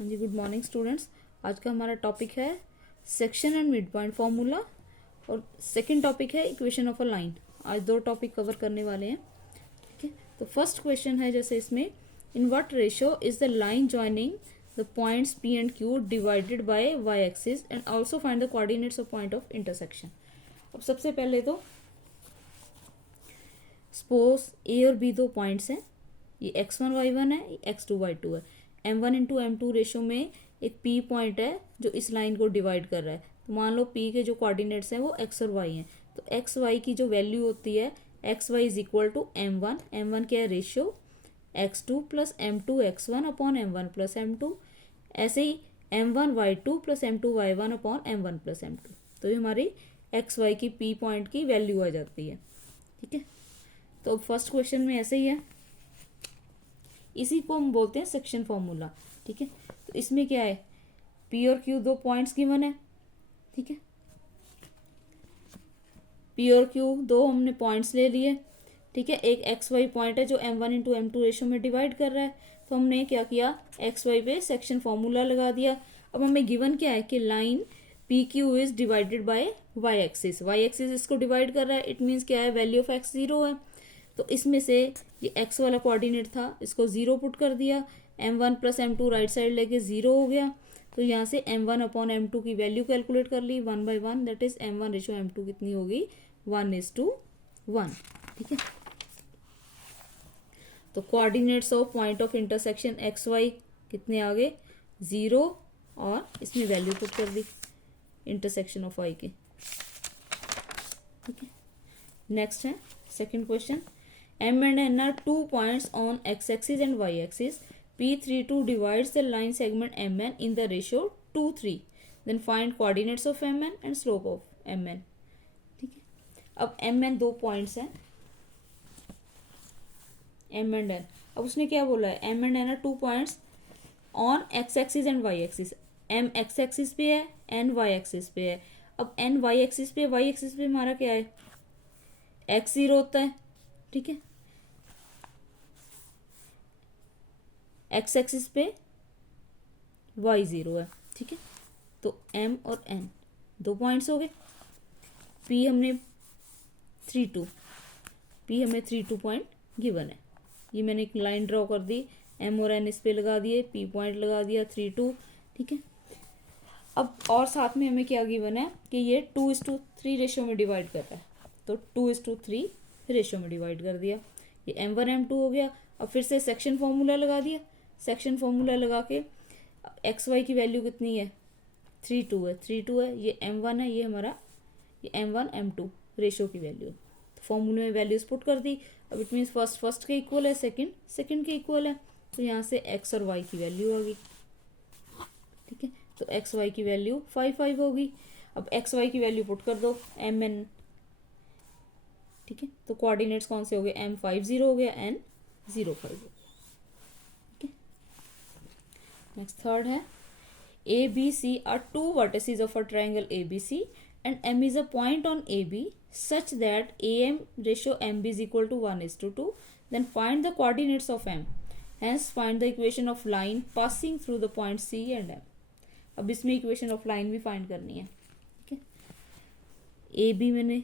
हाँ जी, good morning students. आज का हमारा टॉपिक है section and mid point formula और सेकंड टॉपिक है इक्वेशन ऑफ अ लाइन। आज दो टॉपिक कवर करने वाले हैं। ठीक है, तो फर्स्ट क्वेश्चन है जैसे इसमें, in what ratio is the line joining the points P and Q divided by Y axis and also find the coordinates of point of intersection. अब सबसे पहले तो सपोज ए और बी दो पॉइंट्स हैं, ये x1 y1 है, x2 y2 है। m1 इंटू m2 रेशो में एक p पॉइंट है जो इस लाइन को डिवाइड कर रहा है। तो मान लो p के जो कोऑर्डिनेट्स हैं वो x और y हैं, तो x y की जो वैल्यू होती है X Y is equal to m1 क्या है ratio x2 plus m2 x1 upon m1 plus m2। ऐसे ही m1 y2 plus m2 y1 upon m1 plus m2। तो ये हमारी एक्स वाई की p पॉइंट की वैल्यू आ जाती है। ठीक है, तो फर्स्ट क्वेश्चन में ऐसे ही है, इसी को हम बोलते हैं सेक्शन फॉर्मूला। ठीक है, तो इसमें क्या है, पी और क्यू दो पॉइंट्स गिवन है। ठीक है, पी और क्यू दो हमने पॉइंट्स ले लिए। ठीक है, एक एक्स वाई पॉइंट है जो m1 इंटू m2 रेशो में डिवाइड कर रहा है। तो हमने क्या किया, एक्स वाई पे सेक्शन फॉर्मूला लगा दिया। अब हमें गिवन क्या है कि line P Q is divided by Y axis इसको डिवाइड कर रहा है। इट मीन्स क्या है, वैल्यू ऑफ एक्स 0 है। तो इसमें से ये x वाला कोऑर्डिनेट था, इसको 0 पुट कर दिया। m1 plus m2 right side लेके 0 हो गया। तो यहाँ से m1 अपॉन m2 की वैल्यू कैलकुलेट कर ली 1/1, that is m1 ratio m2 कितनी होगी 1:1। ठीक है, तो coordinates of point of intersection X Y कितने आ गए 0, और इसमें वैल्यू पुट कर दी इंटरसेक्शन ऑफ वाई के। ठीक है, नेक्स्ट है second question, M and N are 2 points on x-axis and y-axis. P32 divides the line segment MN in the ratio 2:3. Then find coordinates of MN and slope of MN. ठीक है, अब MN दो points हैं, M and N। अब उसने क्या बोला है, M and N are 2 points on x-axis and y-axis. M x-axis पे है, N y-axis पे है। अब N y-axis पे, y-axis पे हमारा क्या है, x0 होता है। ठीक है, एक्स एक्सिस पे y0 है। ठीक है, तो m और n दो पॉइंट्स हो गए। p हमें 3 2 पॉइंट गिवन है। ये मैंने एक लाइन ड्रॉ कर दी, m और n इस पे लगा दिए, p पॉइंट लगा दिया 3 2। ठीक है, अब और साथ में हमें क्या गिवन है कि ये 2:3 रेशो में डिवाइड कर रहा है, तो 2:3 रेशो में डिवाइड कर दिया। ये m1 m2 हो गया। अब फिर से सेक्शन फॉर्मूला लगा दिया। सेक्शन फॉर्मूला लगा के एक्स वाई की वैल्यू कितनी है 3 2 है। ये m1 है, ये हमारा ये m1 m2 रेशो की वैल्यू है। तो फॉर्मूले में वैल्यूज पुट कर दी। अब इट मीन्स फर्स्ट के इक्वल है, सेकंड के इक्वल है। तो यहाँ से एक्स और वाई की वैल्यू होगी। ठीक है, तो एक्स वाई की वैल्यू 5 होगी। अब एक्स वाई की वैल्यू पुट कर दो एम एन। ठीक है, तो कोऑर्डिनेट्स कौन से हो गए, m5 0 हो गया, n 0 5 हो गया। ठीक है, नेक्स्ट थर्ड है, A B C are 2 vertices of a triangle ABC and M is a point on AB such that AM ratio MB is equal to 1:2. Then find the coordinates of M. Hence find the equation of line passing through the point C and M. अब इसमें equation of line भी find करनी है। ठीक है, A B मैंने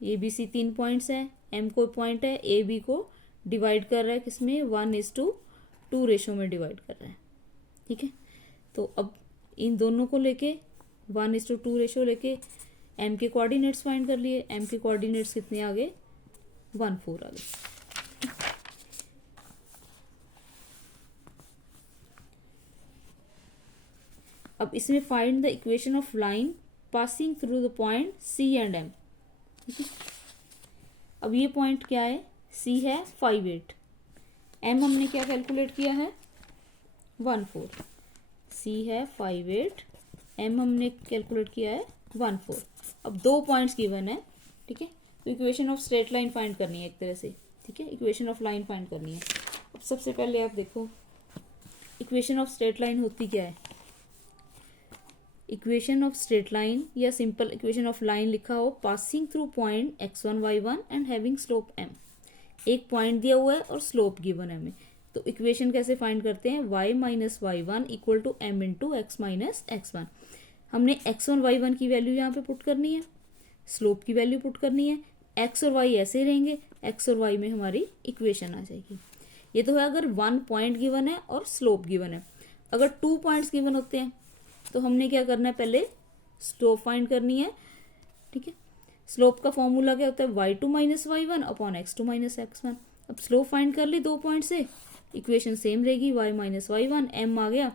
ए B सी 3 points हैं, M कोई पॉइंट है, ए बी को डिवाइड कर रहा है किसमें 1:2 रेशो में डिवाइड कर रहा है। ठीक है, तो अब इन दोनों को लेके 1:2 रेशो लेके एम के कोऑर्डिनेट्स फाइंड कर लिए। एम के कोऑर्डिनेट्स कितने आ गए 1 4 आ गए। अब इसमें find the equation of line passing through the point C and M. अब ये पॉइंट क्या है, C है 5 8, M हमने क्या कैलकुलेट किया है 1 4। C है 5 8, M हमने कैलकुलेट किया है 1 4। अब दो पॉइंट्स गिवन है। ठीक है, तो equation of straight line find करनी है एक तरह से। ठीक है, इक्वेशन ऑफ लाइन फाइंड करनी है। अब सबसे पहले आप देखो इक्वेशन ऑफ स्ट्रेट लाइन होती क्या है। इक्वेशन ऑफ स्ट्रेट लाइन या सिंपल इक्वेशन ऑफ लाइन लिखा हो, passing through point x1 y1 and having slope m। एक पॉइंट दिया हुआ है और स्लोप गिवन है हमें, तो तो इक्वेशन कैसे फाइंड करते हैं, y minus Y one equal to m into X minus X one. हमने x1 y1 की वैल्यू यहाँ पे पुट करनी है, स्लोप की वैल्यू पुट करनी है, x और y ऐसे रहेंगे, x और y में हमारी इक्वेशन आ जाएगी। ये तो है अगर 1 पॉइंट गिवन है और स्लोप गिवन है। अगर 2 पॉइंट्स गिवन होते हैं तो हमने क्या करना है, पहले स्लोप फाइंड करनी है। ठीक है, स्लोप का फॉर्मूला क्या होता है, y2 minus Y one upon x2 minus X one. अब स्लोप फाइंड कर ली 2 पॉइंट से, इक्वेशन सेम रहेगी, y minus Y one, m आ गया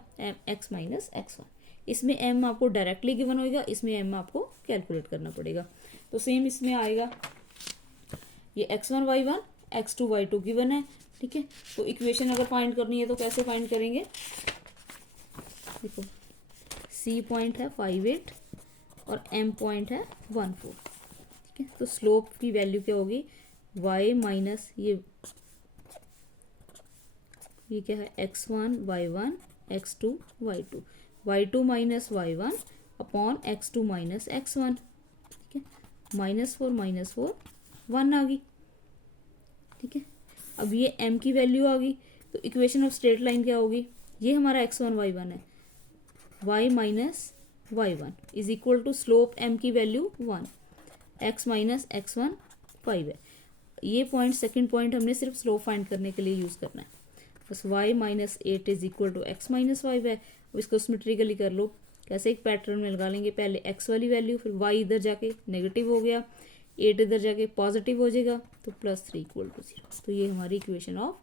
x माइनस एक्स वन। इसमें m आपको डायरेक्टली गिवन होगा, इसमें m आपको कैलकुलेट करना पड़ेगा। तो सेम इसमें आएगा, ये x1 y1 x2 y2 given है। ठीक है, तो इक्वेशन अगर फाइंड करनी है तो कैसे फाइंड करेंगे, देखो C पॉइंट है 5 8 और M पॉइंट है 1 4। ठीक है, तो स्लोप की वैल्यू क्या होगी, y माइनस ये क्या है x1 y1 x2 y2, y2 minus y1 upon x2 minus x1। ठीक है, -4 1 आ गई। ठीक है, अब ये m की वैल्यू आ गई, तो इक्वेशन ऑफ स्ट्रेट लाइन क्या होगी, ये हमारा x1 y1 है, y minus y1 is equal to slope m की वैल्यू 1, x माइनस x1 5 है। ये पॉइंट सेकंड पॉइंट हमने सिर्फ स्लोप फाइंड करने के लिए यूज करना है, बस y minus 8 is equal to x minus 5 है। अब इसको सिमेट्रिकली कर लो, कैसे एक पैटर्न में लगा लेंगे, पहले x वाली वैल्यू, फिर y इधर जाके नेगेटिव हो गया, 8 इधर जाके पॉजिटिव हो जाएगा, तो +3 इक्वल टू 0। तो ये हमारी इक्वेशन ऑफ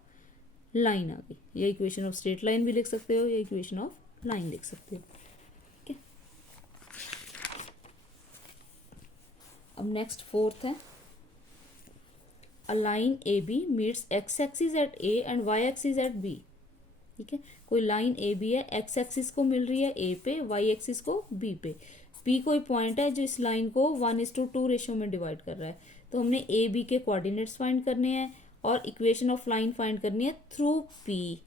लाइन आ गई। या इक्वेशन ऑफ स्ट्रेट लाइन भी लिख सकते हो, या इक्वेशन ऑफ लाइन लिख सकते हो। ठीक है, अब नेक्स्ट फोर्थ है, a line A B meets x axis at A and y axis at B. ठीक है, कोई लाइन ए बी है, एक्स एक्सिस को मिल रही है ए पे, वाई एक्सिस को बी पे। पी कोई पॉइंट है जो इस लाइन को 1:2 रेशियो में डिवाइड कर रहा है। तो हमने ए बी के कोऑर्डिनेट्स फाइंड करने हैं और इक्वेशन ऑफ लाइन फाइंड करनी है through P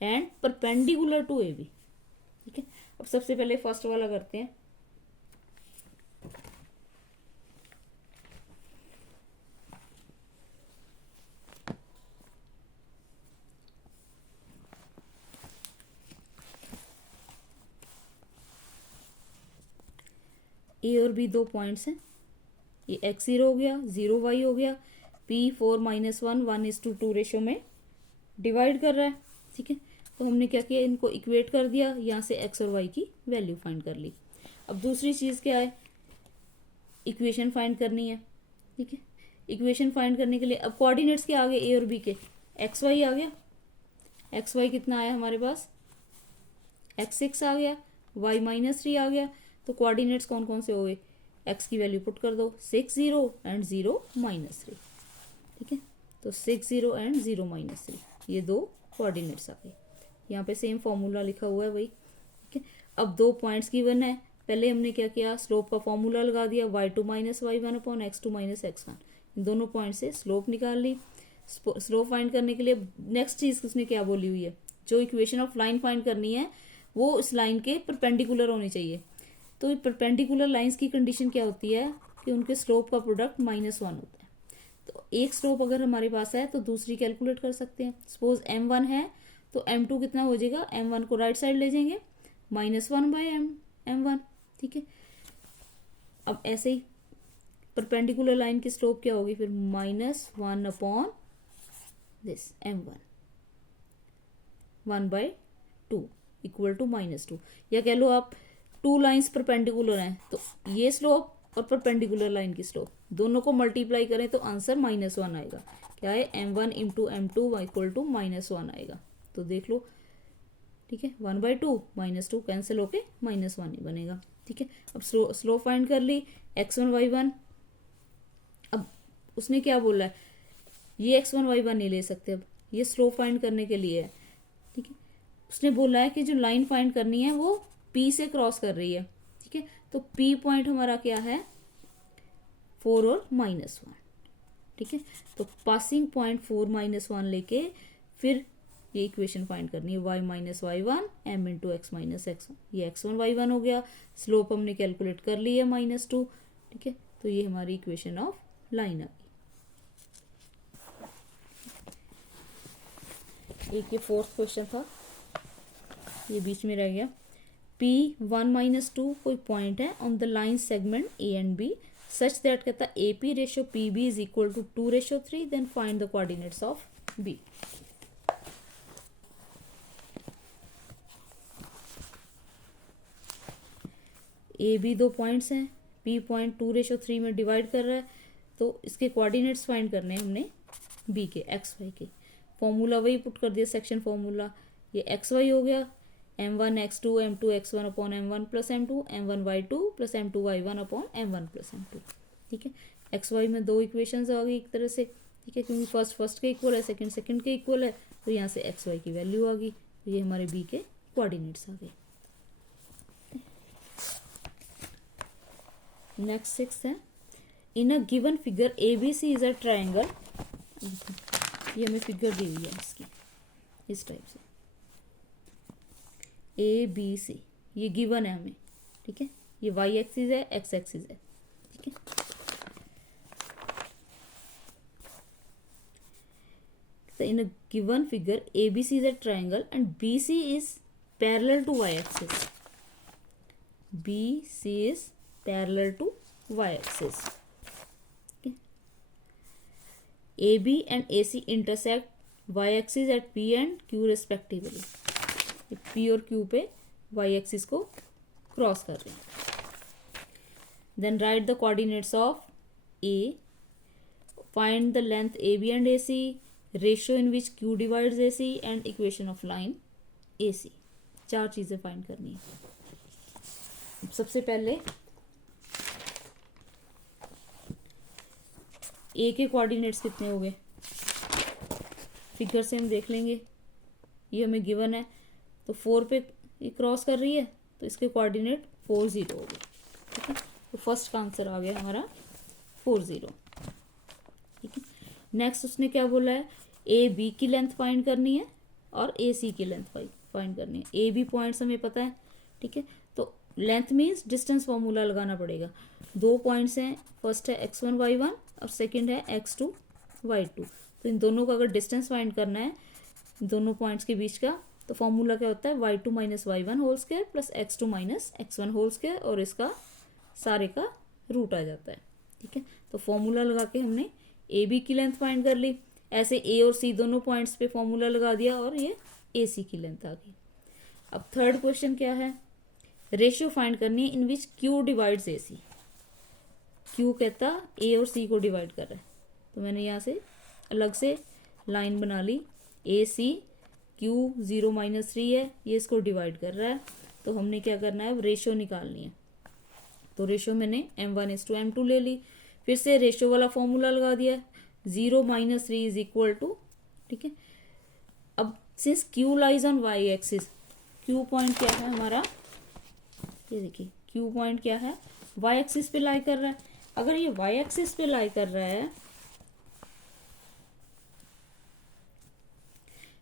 and perpendicular to A B. ठीक है, अब सबसे पहले फर्स्ट वाला करते हैं। ए और बी 2 पॉइंट्स हैं, ये x0 हो गया, 0 y हो गया, P4 -1 1:2 रेशियो में डिवाइड कर रहा है। ठीक है, तो हमने क्या किया, इनको इक्वेट कर दिया, यहाँ से x और y की वैल्यू फाइंड कर ली। अब दूसरी चीज़ क्या है, इक्वेशन फाइंड करनी है। ठीक है, इक्वेशन फाइंड करने के लिए अब कोऑर्डिनेट्स क्या आ गए ए और बी के, एक्स वाई आ गया, एक्स वाई कितना आया हमारे पास, x6 आ गया, y -3 आ गया। तो कोऑर्डिनेट्स कौन कौन से हो गए, x की वैल्यू पुट कर दो, 6 0 एंड 0 -3। ठीक है, तो 6 0 एंड 0 -3 ये 2 कोऑर्डिनेट्स आ गए। यहाँ पे सेम फॉर्मूला लिखा हुआ है वही। ठीक है, अब 2 पॉइंट्स गिवन है, पहले हमने क्या किया, स्लोप का फॉर्मूला लगा दिया, y2 minus y1 upon x2 minus x1। इन दोनों पॉइंट से स्लोप निकाल ली। स्लोप फाइंड करने के लिए नेक्स्ट चीज़ उसने क्या बोली हुई है, जो इक्वेशन ऑफ लाइन फाइंड करनी है वो इस लाइन के परपेंडिकुलर होनी चाहिए। तो परपेंडिकुलर लाइंस की कंडीशन क्या होती है कि उनके स्लोप का प्रोडक्ट -1 होता है। तो एक स्लोप अगर हमारे पास है तो दूसरी कैलकुलेट कर सकते हैं। सपोज m1 है तो m2 कितना हो जाएगा, m1 को राइट साइड ले जाएंगे, -1/m1। ठीक है, अब ऐसे ही परपेंडिकुलर लाइन की स्लोप क्या होगी फिर, -1 upon this m1 1/2 equal to -2। या कह लो आप 2 लाइंस परपेंडिकुलर हैं तो ये स्लोप और परपेंडिकुलर लाइन की स्लोप दोनों को मल्टीप्लाई करें तो आंसर -1 आएगा। क्या है, m1 into m2 equal to -1 आएगा। तो देख लो, ठीक है, 1/2 -2 कैंसिल होके -1 ही बनेगा। ठीक है, अब स्लोप फाइंड कर ली, x1 y1। अब उसने क्या बोला है, ये x1 y1 नहीं ले सकते, अब ये स्लोप फाइंड करने के लिए है। ठीक है, उसने बोला है कि जो लाइन फाइंड करनी है वो P से क्रॉस कर रही है। ठीक है, तो P पॉइंट हमारा क्या है, 4 और -1। ठीक है, तो पासिंग पॉइंट 4 -1 लेके फिर ये इक्वेशन फाइंड करनी है, y minus y1 m into X minus x1। ये x1 y1 हो गया, स्लोप हमने कैलकुलेट कर ली है -2। ठीक है, तो ये हमारी इक्वेशन ऑफ लाइन आ गई। एक ये फोर्थ क्वेश्चन था, ये बीच में रह गया। P1-2 कोई पॉइंट है on the line segment A and B such that कहता है AP ratio PB is equal to 2:3, then find the coordinates of B। AB दो पॉइंट्स हैं, P पॉइंट 2:3 में डिवाइड कर रहा है, तो इसके कोऑर्डिनेट्स फाइंड करने हैं हमने B के, XY के। फॉर्मूला वही पुट कर दिया, सेक्शन फॉर्मूला, ये XY हो गया, m1 x2 m2 x1 upon m1 plus m2 m1 y2 plus m2 y1 upon m1 plus m2। ठीक है, XY में दो इक्वेशंस आ गई एक तरह से। ठीक है, क्योंकि फर्स्ट के इक्वल है, सेकंड के इक्वल है, तो यहाँ से XY की वैल्यू आ गई, तो ये हमारे B के कोऑर्डिनेट्स आ गए। नेक्स्ट 6 है, in a given figure ABC is a triangle. ये हमें फिगर दी हुई है इसकी, इस टाइप से ABC, ये गिवन है हमें। ठीक है, ये y एक्सिस है, x एक्सिस है। ठीक है, so in a given figure ABC is a triangle and BC is parallel to y axis. BC is parallel to y axis. Okay. AB and AC intersect y axis at P and Q respectively. P और Q पे y axis को cross कर रहे हैं। Then write the coordinates of A, find the length AB and AC, ratio in which Q divides AC and equation of line AC। चार चीजें find करनी है। सबसे पहले A के कोऑर्डिनेट्स कितने हो गए, फिगर से हम देख लेंगे। ये हमें गिवन है, तो 4 पे ये क्रॉस कर रही है, तो इसके कोऑर्डिनेट 4 0 हो गए। ठीक है, तो फर्स्ट का आंसर आ गया हमारा 4 0। ठीक है, नेक्स्ट उसने क्या बोला है, AB की लेंथ फाइंड करनी है और AC की लेंथ फाइंड करनी है। AB पॉइंट्स हमें पता है। ठीक है, तो लेंथ मीन्स डिस्टेंस फॉर्मूला लगाना पड़ेगा। दो पॉइंट्स हैं, फर्स्ट है x1 y1 और सेकेंड है x2 y2। तो इन दोनों का अगर डिस्टेंस फाइंड करना है दोनों पॉइंट्स के बीच का, तो फॉर्मूला क्या होता है, y2 minus y1 whole square plus x2 minus x1 whole square, और इसका सारे का रूट आ जाता है। ठीक है, तो फॉर्मूला लगा के हमने AB की लेंथ फाइंड कर ली। ऐसे A और C दोनों पॉइंट्स पे फॉर्मूला लगा दिया और ये AC की लेंथ आ गई। अब थर्ड क्वेश्चन क्या है, रेशियो फाइंड करनी है इन which Q divides AC। Q कहता A और C को डिवाइड कर रहा है, तो मैंने यहाँ से अलग से लाइन बना ली, AC Q 0 माइनस 3 है, ये इसको डिवाइड कर रहा है, तो हमने क्या करना है, अब रेशियो निकालनी है। तो रेशियो मैंने m1:m2 ले ली, फिर से रेशियो वाला फॉर्मूला लगा दिया, 0 माइनस 3 इज इक्वल टू। ठीक है, अब since Q lies on y axis, Q point क्या है हमारा, ये देखिए Q पॉइंट क्या है, y एक्सिस पे लाई कर रहा है। अगर ये y एक्सिस पे लाई कर रहा है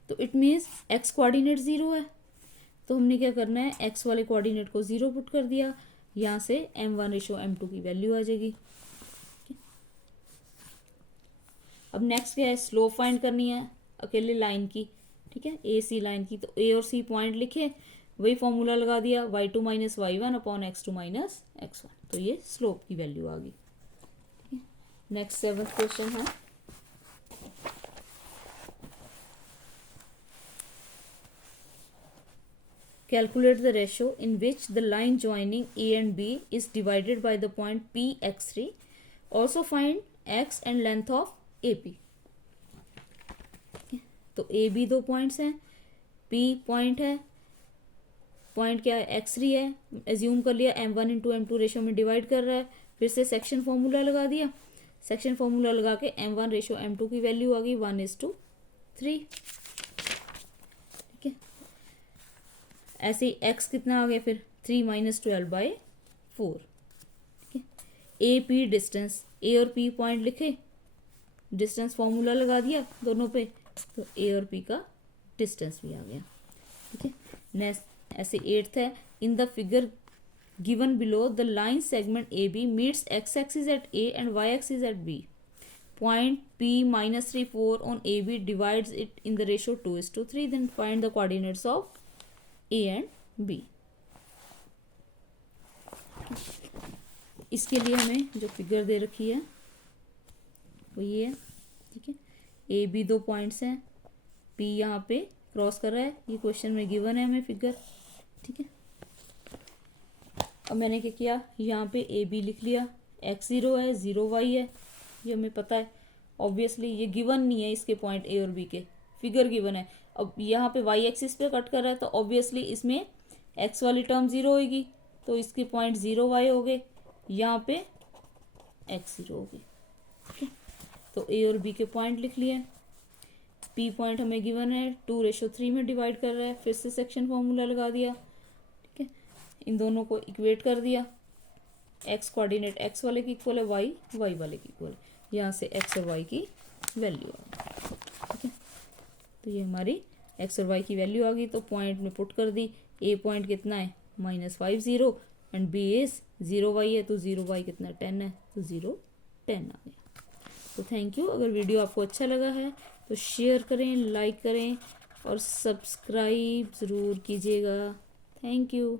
तो इट मीन्स x कोऑर्डिनेट 0 है, तो हमने क्या करना है, x वाले कोऑर्डिनेट को 0 पुट कर दिया, यहाँ से m1:m2 की वैल्यू आ जाएगी। अब नेक्स्ट क्या है, स्लोप फाइंड करनी है अकेले लाइन की। ठीक है, AC लाइन की, तो A और C पॉइंट लिखे, वही फॉर्मूला लगा दिया, y2 minus y1 upon x2 minus x1, तो ये स्लोप की वैल्यू आ गई। ठीक है, नेक्स्ट 7th क्वेश्चन है, calculate the ratio in which the line joining A and B is divided by the point P(x3). Also find x and length of AP। तो AB दो points हैं, P point है, point क्या है, x3 है, assume कर लिया m1:m2 ratio में डिवाइड कर रहा है, फिर से सेक्शन फॉर्मूला लगा दिया, सेक्शन फॉर्मूला लगा के m1:m2 की वैल्यू आ गई 1:3। ऐसे ही x कितना आ गया, फिर 3 माइनस 12/4। ठीक है, ए पी डिस्टेंस, A और P पॉइंट लिखे, डिस्टेंस फॉर्मूला लगा दिया दोनों पे, तो A और P का डिस्टेंस भी आ गया। ठीक है, नेक्स्ट ऐसे 8th है, in the figure given below the line segment AB meets x axis at A and y axis at B। point P minus 3, 4 on AB divides it in the ratio 2:3, then find the coordinates of A and B. इसके लिए हमें जो figure दे रखी है वो ये है, ठीक है। ए बी दो पॉइंट्स हैं, पी यहाँ पे क्रॉस कर रहा है, ये क्वेश्चन में गिवन है हमें फिगर, ठीक है। अब मैंने क्या किया, यहाँ पे ए बी लिख लिया, x 0 है, 0 y है, ये हमें पता है। ऑब्वियसली ये गिवन नहीं है, इसके पॉइंट ए और बी के फिगर गिवन है। अब यहाँ पे y एक्सिस पे कट कर रहा है तो ऑब्वियसली इसमें x वाली टर्म 0 होगी, तो इसके पॉइंट 0 y हो गए, यहाँ पे x 0 होगी, ठीक है। तो ए और बी के पॉइंट लिख लिए। पी पॉइंट हमें गिवन है, 2:3 में डिवाइड कर रहा है, फिर से सेक्शन फॉर्मूला लगा दिया, ठीक है। इन दोनों को इक्वेट कर दिया, x कोऑर्डिनेट x वाले की इक्वल है, y वाले की इक्वल है, यहाँ से x और y की वैल्यू आ गई, ठीक है। तो ये हमारी x और y की वैल्यू आ गई, तो पॉइंट में पुट कर दी। a पॉइंट कितना है, -5 0 एंड b इज 0 y है, तो 0 y कितना 10 है, तो 0 10 आ गया। तो थैंक यू। अगर वीडियो आपको अच्छा लगा है तो शेयर करें, लाइक करें और सब्सक्राइब ज़रूर कीजिएगा। Thank you.